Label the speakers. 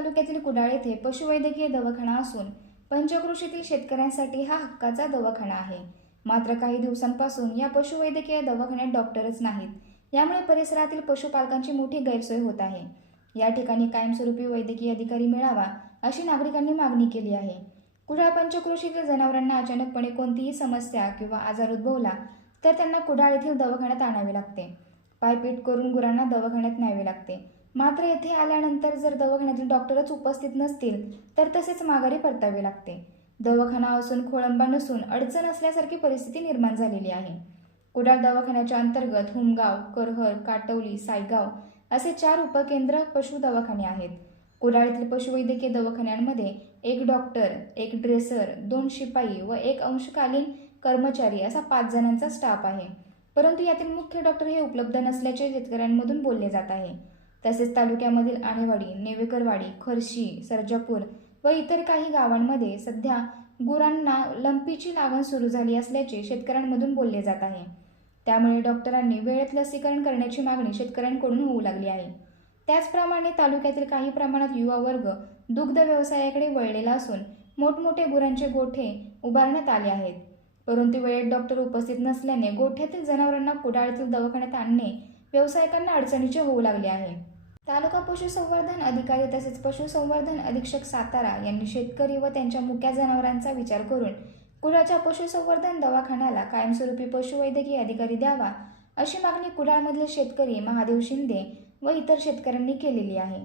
Speaker 1: तालुक्यातील कुडाळ येथे पशुवैद्यकीय दवाखाना असून पंचकृषीतील शेतकऱ्यांसाठी हा हक्काचा दवाखाना आहे. मात्र काही दिवसांपासून या पशुवैद्यकीय दवाखान्यात डॉक्टरच नाहीत. यामुळे परिसरातील पशुपालकांची मोठी गैरसोय होत आहे. या ठिकाणी कायमस्वरूपी वैद्यकीय अधिकारी मिळावा अशी नागरिकांनी मागणी केली आहे. कुडाळ पंचकृषीतील जनावरांना अचानकपणे कोणतीही समस्या किंवा आजार उद्भवला तर त्यांना कुडाळ येथील दवाखान्यात आणावे लागते. पायपीट करून गुरांना दवाखान्यात न्यावे लागते. मात्र येथे आल्यानंतर जर दवाखान्यातील डॉक्टरच उपस्थित नसतील तर तसेच माघारी परतावे लागते. दवाखाना असून खोळंबा नसून अडचण असल्यासारखी परिस्थिती निर्माण झालेली आहे. कुडाळ दवाखान्याच्या अंतर्गत हुमगाव करहर काटवली सायगाव असे चार उपकेंद्र पशु दवाखाने आहेत. कुडाळ येथील पशुवैद्यकीय दवाखान्यांमध्ये एक डॉक्टर एक ड्रेसर दोन शिपाई व एक अंशकालीन कर्मचारी असा पाच जणांचा स्टाफ आहे. परंतु यातील मुख्य डॉक्टर हे उपलब्ध नसल्याचे शेतकऱ्यांमधून बोलले जात आहे. तसेच तालुक्यामधील आणेवाडी नेवेकरवाडी खर्शी सर्जापूर व इतर काही गावांमध्ये सध्या गुरांना लंपीची लागण सुरू झाली असल्याचे शेतकऱ्यांमधून बोलले जात आहे. त्यामुळे डॉक्टरांनी वेळेत लसीकरण करण्याची मागणी शेतकऱ्यांकडून होऊ लागली आहे. त्याचप्रमाणे तालुक्यातील काही प्रमाणात युवा वर्ग दुग्ध व्यवसायाकडे वळलेला असून मोठमोठे गुरांचे गोठे उभारण्यात आले आहेत. परंतु वेळेत डॉक्टर उपस्थित नसल्याने गोठ्यातील जनावरांना कुडाळीतील दवाखान्यात आणणे व्यावसायिकांना अडचणीचे होऊ लागले आहे. तालुका पशुसंवर्धन अधिकारी तसेच पशुसंवर्धन अधीक्षक सातारा यांनी शेतकरी व त्यांच्या मुक्या जनावरांचा विचार करून कुडाळच्या पशुसंवर्धन दवाखान्याला कायमस्वरूपी पशुवैद्यकीय अधिकारी द्यावा अशी मागणी कुडाळमधील शेतकरी महादेव शिंदे व इतर शेतकऱ्यांनी केलेली आहे.